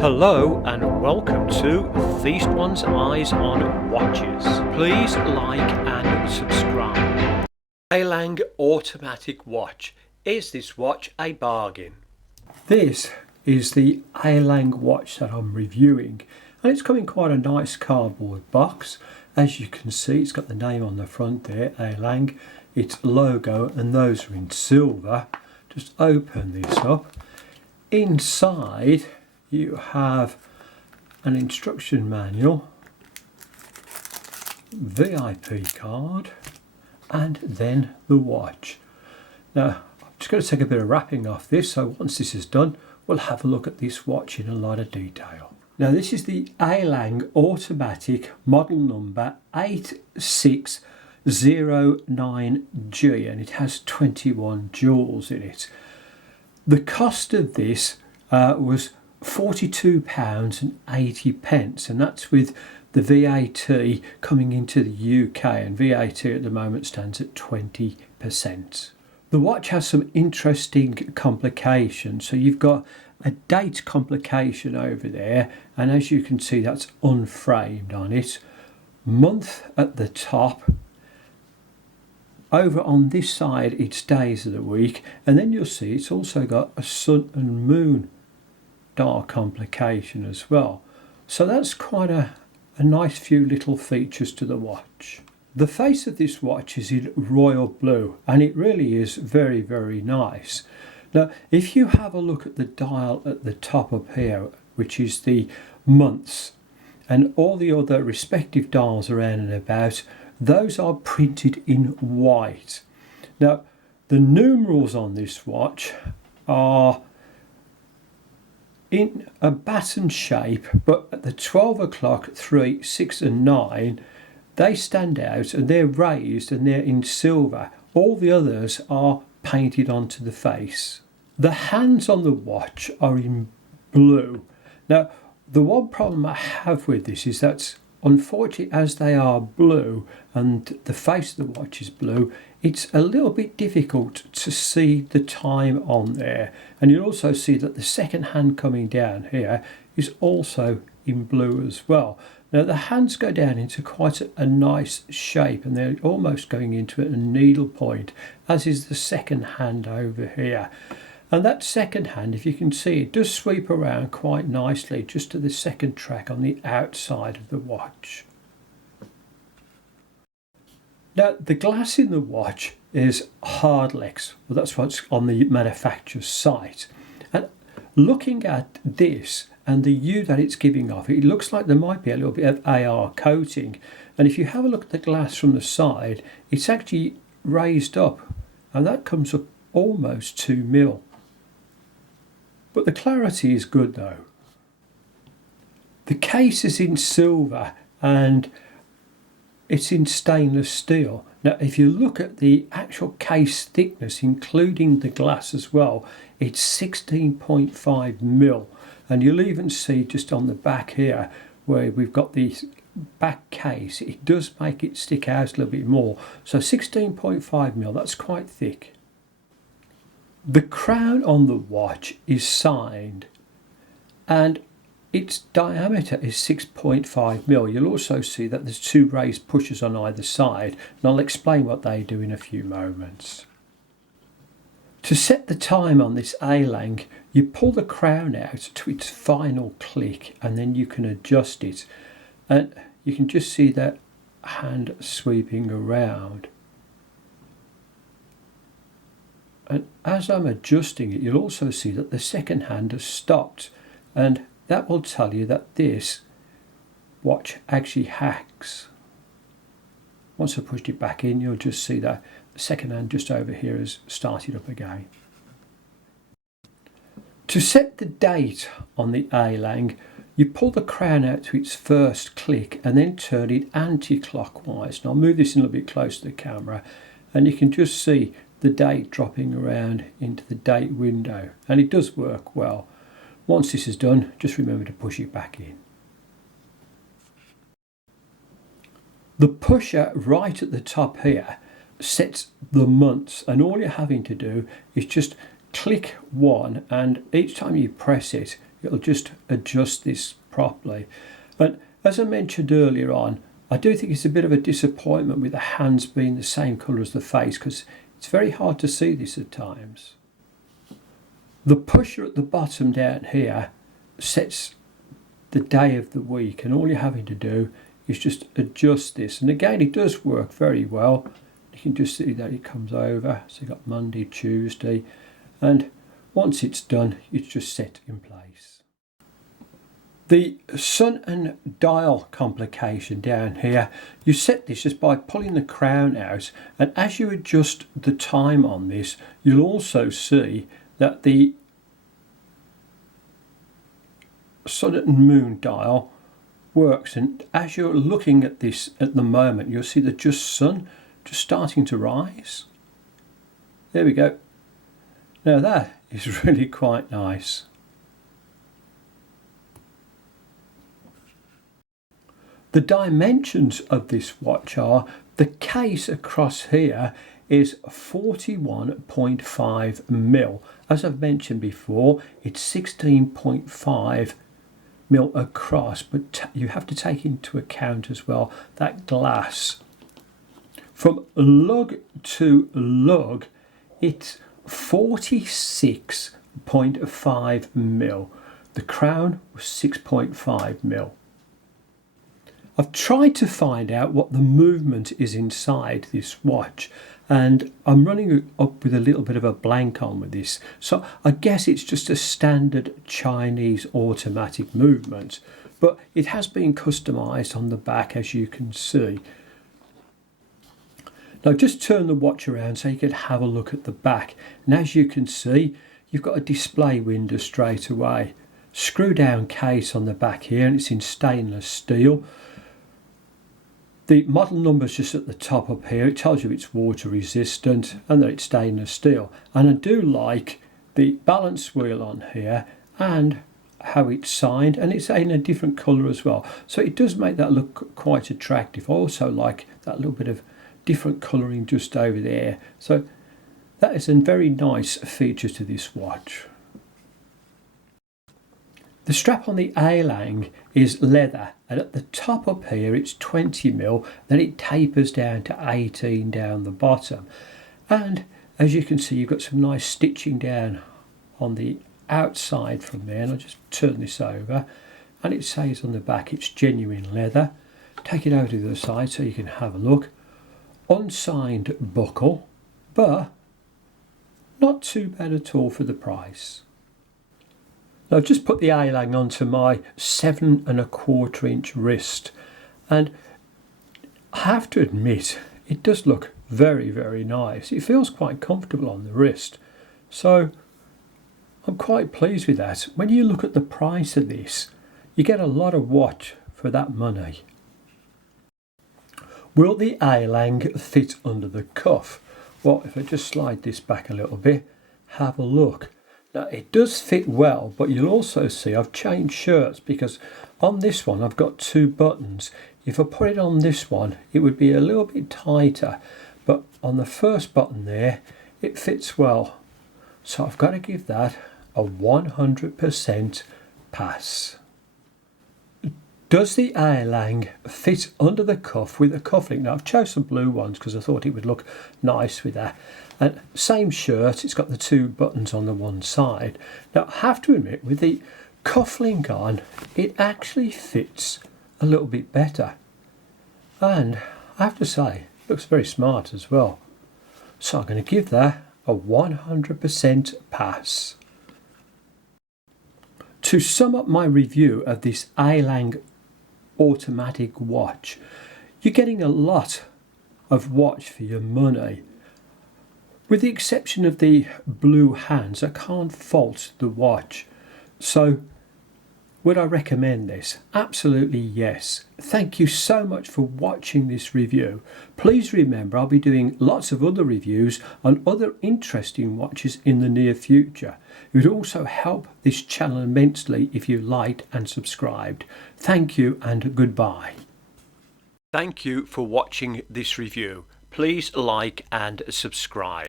Hello and welcome to Feast One's Eyes on Watches. Please like and subscribe. Ailang automatic watch. Is this watch a bargain? This is the Ailang watch that I'm reviewing, and it's come in quite a nice cardboard box. As you can see, it's got the name on the front there, Ailang, its logo, and those are in silver. Just open this up. Inside you have an instruction manual, VIP card, and then the watch. Now I'm just going to take a bit of wrapping off this, so once this is done we'll have a look at this watch in a lot of detail. Now this is the Ailang automatic model number 8609G, and it has 21 jewels in it. The cost of this was £42.80, and that's with the VAT coming into the UK, and VAT at the moment stands at 20%. The watch has some interesting complications. So you've got a date complication over there, and as you can see that's unframed on it. Month at the top. Over on this side it's days of the week, and then you'll see it's also got a sun and moon dial complication as well. So that's quite a nice few little features to the watch. The face of this watch is in royal blue, and it really is very, very nice. Now if you have a look at the dial at the top up here, which is the months, and all the other respective dials around and about, those are printed in white. Now the numerals on this watch are in a baton shape, but at the 12 o'clock, 3, 6 and 9 they stand out, and they're raised and they're in silver. All the others are painted onto the face. The hands on the watch are in blue. Now the one problem I have with this is that unfortunately, as they are blue and the face of the watch is blue, it's a little bit difficult to see the time on there. And you'll also see that the second hand coming down here is also in blue as well. Now the hands go down into quite a nice shape, and they're almost going into a needle point, as is the second hand over here. And that second hand, if you can see, it does sweep around quite nicely just to the second track on the outside of the watch. Now the glass in the watch is Hardlex. Well, that's what's on the manufacturer's site. And looking at this and the hue that it's giving off, it looks like there might be a little bit of AR coating. And if you have a look at the glass from the side, it's actually raised up, and that comes up almost 2 mil. But the clarity is good though. The case is in silver and it's in stainless steel. Now if you look at the actual case thickness, including the glass as well, it's 16.5 mil. And you'll even see just on the back here where we've got the back case, it does make it stick out a little bit more. So 16.5 mil, that's quite thick. The crown on the watch is signed, and its diameter is 6.5 mil. You'll also see that there's 2 raised pushers on either side, and I'll explain what they do in a few moments. To set the time on this Ailang, you pull the crown out to its final click, and then you can adjust it, and you can just see that hand sweeping around. And as I'm adjusting it, you'll also see that the second hand has stopped, and that will tell you that this watch actually hacks. Once I pushed it back in, you'll just see that the second hand just over here has started up again. To set the date on the Ailang, you pull the crown out to its first click and then turn it anti-clockwise. And I'll move this in a little bit closer to the camera, and you can just see the date dropping around into the date window, and it does work well. Once this is done, just remember to push it back in. The pusher right at the top here sets the months, and all you're having to do is just click one, and each time you press it it'll just adjust this properly. But as I mentioned earlier on, I do think it's a bit of a disappointment with the hands being the same colour as the face, because it's very hard to see this at times. The pusher at the bottom down here sets the day of the week, and all you're having to do is just adjust this. And again, it does work very well. You can just see that it comes over. So you've got Monday, Tuesday, and once it's done, it's just set in place. The sun and dial complication down here, you set this just by pulling the crown out, and as you adjust the time on this, you'll also see that the sun and moon dial works, and as you're looking at this at the moment, you'll see the sun just starting to rise. There we go. Now that is really quite nice. The dimensions of this watch are, the case across here is 41.5 mil. As I've mentioned before, it's 16.5 mil across, but you have to take into account as well that glass. From lug to lug, it's 46.5 mil. The crown was 6.5 mil. I've tried to find out what the movement is inside this watch, and I'm running up with a little bit of a blank on with this. So I guess it's just a standard Chinese automatic movement, but it has been customized on the back, as you can see. Now just turn the watch around so you can have a look at the back, and as you can see, you've got a display window straight away. Screw down case on the back here, and it's in stainless steel. The model number's just at the top up here. It tells you it's water resistant and that it's stainless steel. And I do like the balance wheel on here and how it's signed, and it's in a different colour as well. So it does make that look quite attractive. I also like that little bit of different colouring just over there. So that is a very nice feature to this watch. The strap on the Ailang is leather, and at the top up here it's 20 mil, then it tapers down to 18 down the bottom. And as you can see, you've got some nice stitching down on the outside from there, and I'll just turn this over, and it says on the back it's genuine leather. Take it over to the other side so you can have a look. Unsigned buckle, but not too bad at all for the price. Now I've just put the Ailang onto my 7¼ inch wrist, and I have to admit it does look very, very nice. It feels quite comfortable on the wrist, so I'm quite pleased with that. When you look at the price of this, you get a lot of watch for that money. Will the Ailang fit under the cuff? Well, if I just slide this back a little bit, have a look. Now it does fit well, but you'll also see I've changed shirts, because on this one I've got 2 buttons. If I put it on this one, it would be a little bit tighter, but on the first button there, it fits well. So I've got to give that a 100% pass. Does the Ailang fit under the cuff with a cufflink? Now I've chosen some blue ones because I thought it would look nice with that. And same shirt, it's got the 2 buttons on the one side. Now I have to admit, with the cufflink on, it actually fits a little bit better. And I have to say, it looks very smart as well. So I'm going to give that a 100% pass. To sum up my review of this Ailang automatic watch, you're getting a lot of watch for your money. With the exception of the blue hands, I can't fault the watch. So would I recommend this? Absolutely yes. Thank you so much for watching this review. Please remember, I'll be doing lots of other reviews on other interesting watches in the near future. It would also help this channel immensely if you liked and subscribed. Thank you and goodbye. Thank you for watching this review. Please like and subscribe.